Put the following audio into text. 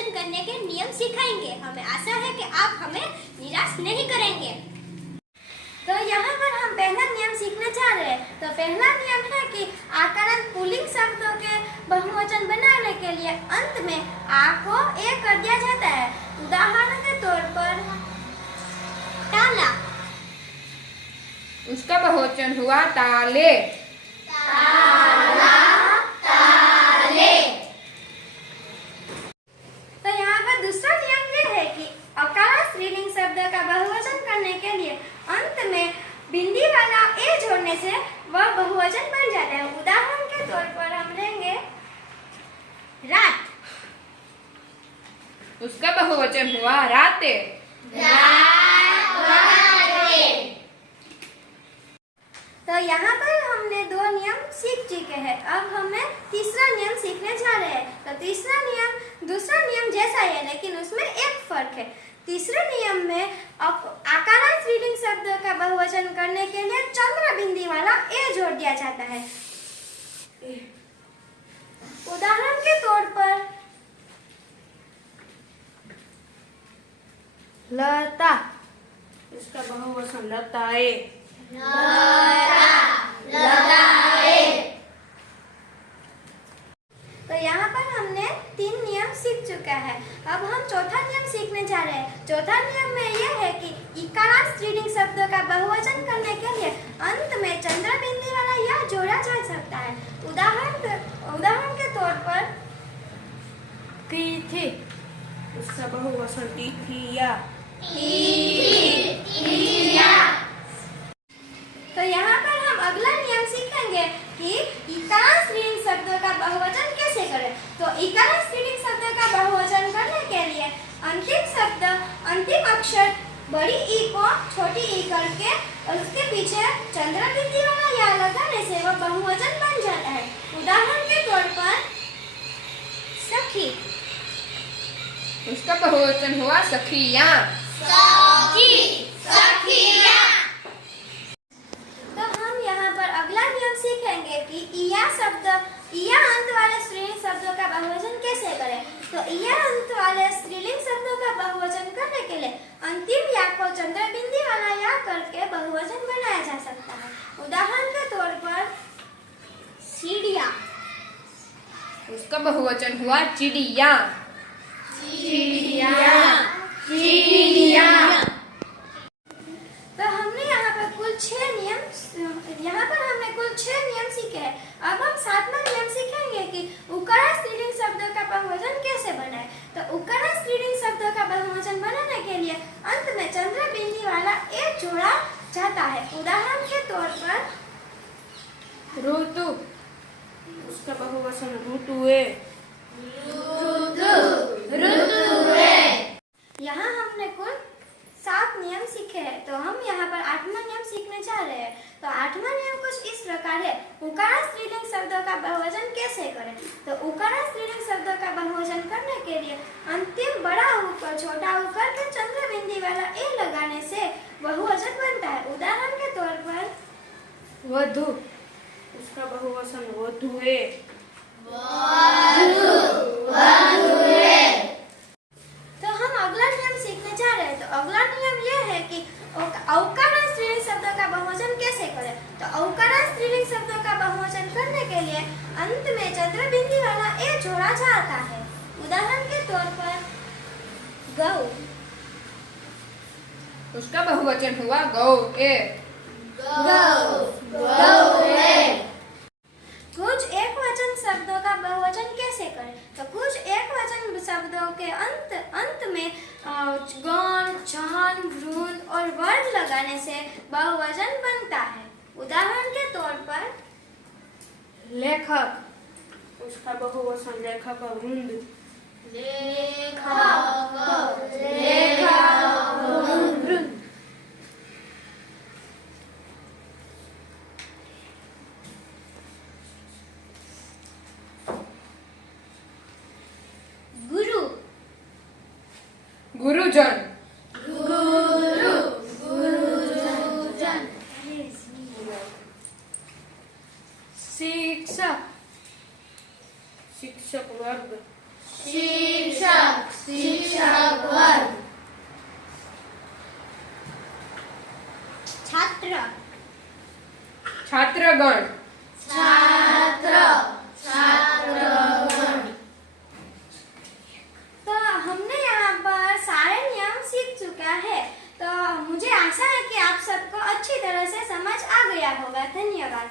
बहुवचन करने के नियम सिखाएंगे। हमें आशा है कि आप हमें निराश नहीं करेंगे। तो यहाँ पर हम पहला नियम सीखना चाह रहे हैं। तो पहला नियम है कि आकारांत पुल्लिंग शब्दों के बहुवचन बनाने के लिए अंत में आ को ए कर दिया जाता है। उदाहरण के तौर पर ताला, उसका बहुवचन हुआ ताले। ताला, ताले। तो यहाँ पर दूसरा नियम ये है कि अकार स्त्रीलिंग शब्द का बहुवचन करने के लिए अंत में बिंदी वाला ए जोड़ने से वह बहुवचन बन जाता है। उदाहरण के तौर पर हम लेंगे रात, उसका बहुवचन हुआ राते। तो यहाँ पर हमने दो नियम सीख चुके हैं। अब हमें तीसरा नियम सीखने जा रहे हैं। तो तीसरा नियम दूसरा नियम जैसा ही है, लेकिन उसमें एक फर्क है। तीसरे नियम में आकारांत स्त्रीलिंग शब्द का बहुवचन करने के लिए चंद्र बिंदी वाला ए जोड़ दिया जाता है। उदाहरण के तौर पर लता, उसका बहुवचन लताए। तो यहाँ पर हमने 3 नियम सीख चुका है। अब हम चौथा नियम सीखने जा रहे हैं। चौथा नियम में यह है कि इकारांत स्त्रीलिंग शब्दों का बहुवचन करने के लिए अंत में चंद्र बिंदी वाला या जोड़ा जा सकता है। उदाहरण के तौर पर तिथि, उसका बहुवचन तिथिया। तो यहाँ पर हम अगला नियम सीखेंगे कि इकारांत स्त्रीलिंग शब्दों का बहुवचन कैसे करें। तो इकारांत स्त्रीलिंग शब्दों का बहुवचन करने के लिए अंतिम अक्षर बड़ी ई को छोटी ई करके उसके पीछे चंद्र बिंदी वाला या लगाने से वह बहुवचन बन जाता है। उदाहरण के तौर पर सखी, उसका बहुवचन हुआ सखिया। तो हम यहाँ पर अगला नियम सीखेंगे कि इया अंत वाले स्त्रीलिंग शब्दों का बहुवचन कैसे करें। तो इया अंत वाले स्त्रीलिंग शब्दों का बहुवचन करने के लिए अंतिम या को चंद्र बिंदी वाला या करके बहुवचन बनाया जा सकता है। उदाहरण के तौर पर सीढ़िया, उसका बहुवचन हुआ चिड़िया। तो हमने यहाँ पर कुल 6 नियम सीखे हैं। अब हम 7वां नियम सीखेंगे कि उकारा स्त्रीलिंग शब्दों का बहुवचन कैसे बनाए। तो उकारा स्त्रीलिंग शब्दों का बहुवचन बनाने के लिए अंत में चंद्र बिंदी वाला ए जोड़ा जाता है। उदाहरण के तौर पर ऋतु, उसका बहुवचन ऋतुए। यहाँ हमने कुल 7 नियम सीखे हैं। तो हम यहाँ पर 8वां नियम सीखने जा रहे हैं। तो 8वां नियम कुछ इस प्रकार है। उकारा स्त्रीलिंग शब्दों का बहुवचन कैसे करें। तो उकारा स्त्रीलिंग शब्दों का बहुवचन करने के लिए अंतिम बड़ा ऊ को छोटा ऊ करके चंद्र बिंदी वाला ए लगाने से बहुवचन बनता है। उदाहरण के तौर पर वधु, उसका बहुवचन वधुए। तो हम अगला नियम सीखने जा रहे हैं। तो अगला नियम यह है कि औकारा स्त्रीलिंग शब्दों का बहुवचन कैसे करें। तो औकारा स्त्रीलिंग शब्दों का बहुवचन करने के लिए अंत में चंद्र बिंदी वाला ए जोड़ा जाता है। उदाहरण के तौर पर गौ, उसका बहुवचन हुआ गौए। कुछ एकवचन शब्दों का बहुवचन कैसे करें। तो कुछ एकवचन शब्दों के अंत में गण, जन, वृंद और वर्ण लगाने से बहुवचन बनता है। उदाहरण के तौर पर लेखक, उसका बहुवचन लेखक वृंद। गुरु, गुरुजन, शिक्षक, शिक्षक वर्ग। शिक्षक शिक्षक वर्ग छात्र छात्रगण छात्र छात्रगण तो हमने यहाँ पर सारे नियम सीख चुका है। तो मुझे आशा है कि आप सबको अच्छी तरह से समझ आ गया होगा। धन्यवाद।